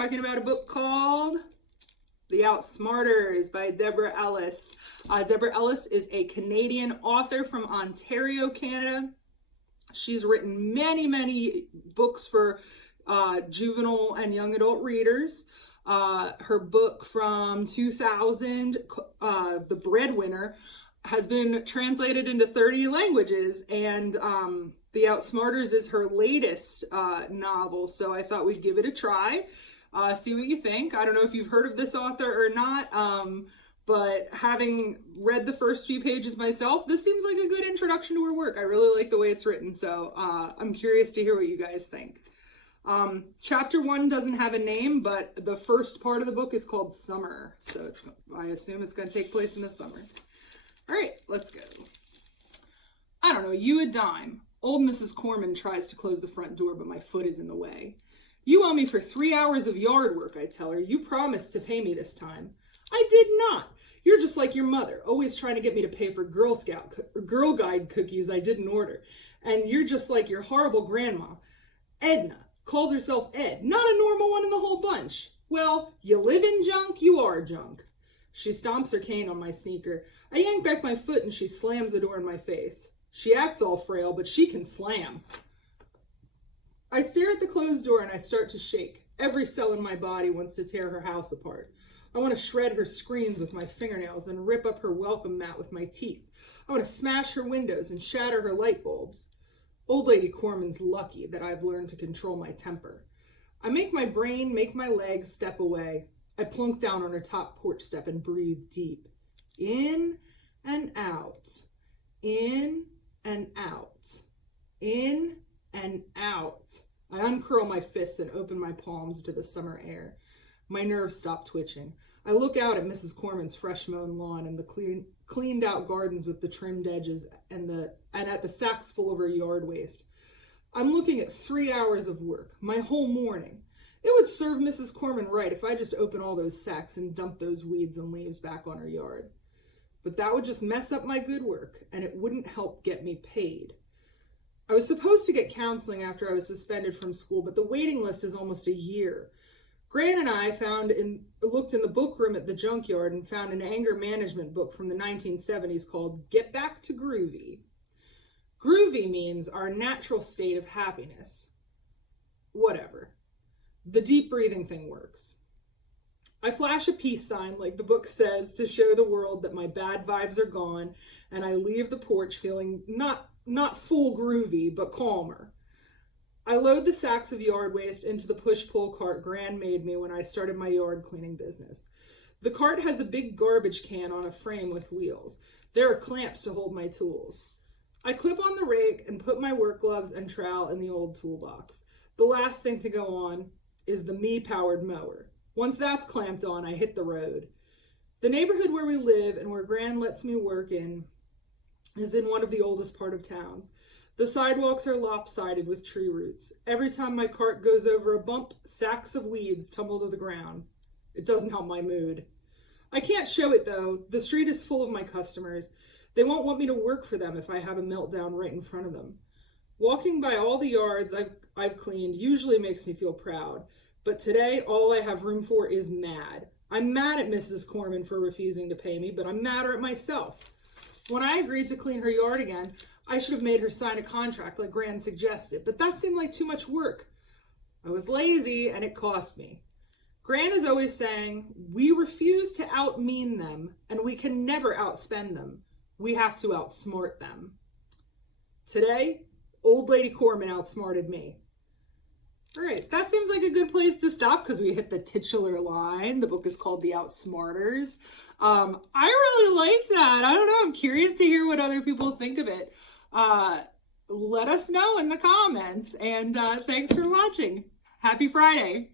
talking about a book called The Outsmarters by Deborah Ellis. Deborah Ellis is a Canadian author from Ontario, Canada. She's written many books for juvenile and young adult readers. Her book from 2000, The Breadwinner, has been translated into 30 languages, and The Outsmarters is her latest novel, so I thought we'd give it a try, see what you think. I don't know if you've heard of this author or not, but having read the first few pages myself, this seems like a good introduction to her work. I really like the way it's written, so I'm curious to hear what you guys think. Chapter 1 doesn't have a name, but the first part of the book is called Summer, so I assume it's going to take place in the summer. All right, let's go. I don't know, you a dime. Old Mrs. Corman tries to close the front door, but my foot is in the way. You owe me for 3 hours of yard work, I tell her. You promised to pay me this time. I did not. You're just like your mother, always trying to get me to pay for Girl Guide cookies I didn't order. And you're just like your horrible grandma. Edna calls herself Ed, not a normal one in the whole bunch. Well, you live in junk, you are junk. She stomps her cane on my sneaker. I yank back my foot and she slams the door in my face. She acts all frail, but she can slam. I stare at the closed door and I start to shake. Every cell in my body wants to tear her house apart. I want to shred her screens with my fingernails and rip up her welcome mat with my teeth. I want to smash her windows and shatter her light bulbs. Old Lady Corman's lucky that I've learned to control my temper. I make my brain make my legs step away. I plunk down on her top porch step and breathe deep. In and out. In and out. In and out. I uncurl my fists and open my palms to the summer air. My nerves stop twitching. I look out at Mrs. Corman's fresh mown lawn and the cleaned out gardens with the trimmed edges and at the sacks full of her yard waste. I'm looking at 3 hours of work, my whole morning. It would serve Mrs. Corman right if I just open all those sacks and dump those weeds and leaves back on her yard. But that would just mess up my good work, and it wouldn't help get me paid. I was supposed to get counseling after I was suspended from school, but the waiting list is almost a year. Gran and I looked in the book room at the junkyard and found an anger management book from the 1970s called Get Back to Groovy. Groovy means our natural state of happiness. Whatever. The deep breathing thing works. I flash a peace sign like the book says to show the world that my bad vibes are gone, and I leave the porch feeling not full groovy, but calmer. I load the sacks of yard waste into the push-pull cart Gran made me when I started my yard cleaning business. The cart has a big garbage can on a frame with wheels. There are clamps to hold my tools. I clip on the rake and put my work gloves and trowel in the old toolbox. The last thing to go on is the me-powered mower. Once that's clamped on, I hit the road. The neighborhood where we live and where Gran lets me work in is in one of the oldest part of towns. The sidewalks are lopsided with tree roots. Every time my cart goes over a bump, sacks of weeds tumble to the ground. It doesn't help my mood. I can't show it though. The street is full of my customers. They won't want me to work for them if I have a meltdown right in front of them. Walking by all the yards I've cleaned usually makes me feel proud. But today, all I have room for is mad. I'm mad at Mrs. Corman for refusing to pay me, but I'm madder at myself. When I agreed to clean her yard again, I should have made her sign a contract like Gran suggested, but that seemed like too much work. I was lazy, and it cost me. Gran is always saying, we refuse to outmean them, and we can never outspend them. We have to outsmart them. Today, Old Lady Corman outsmarted me. All right, that seems like a good place to stop because we hit the titular line. The book is called The Outsmarters. I really liked that. I don't know. I'm curious to hear what other people think of it. Let us know in the comments. And thanks for watching. Happy Friday.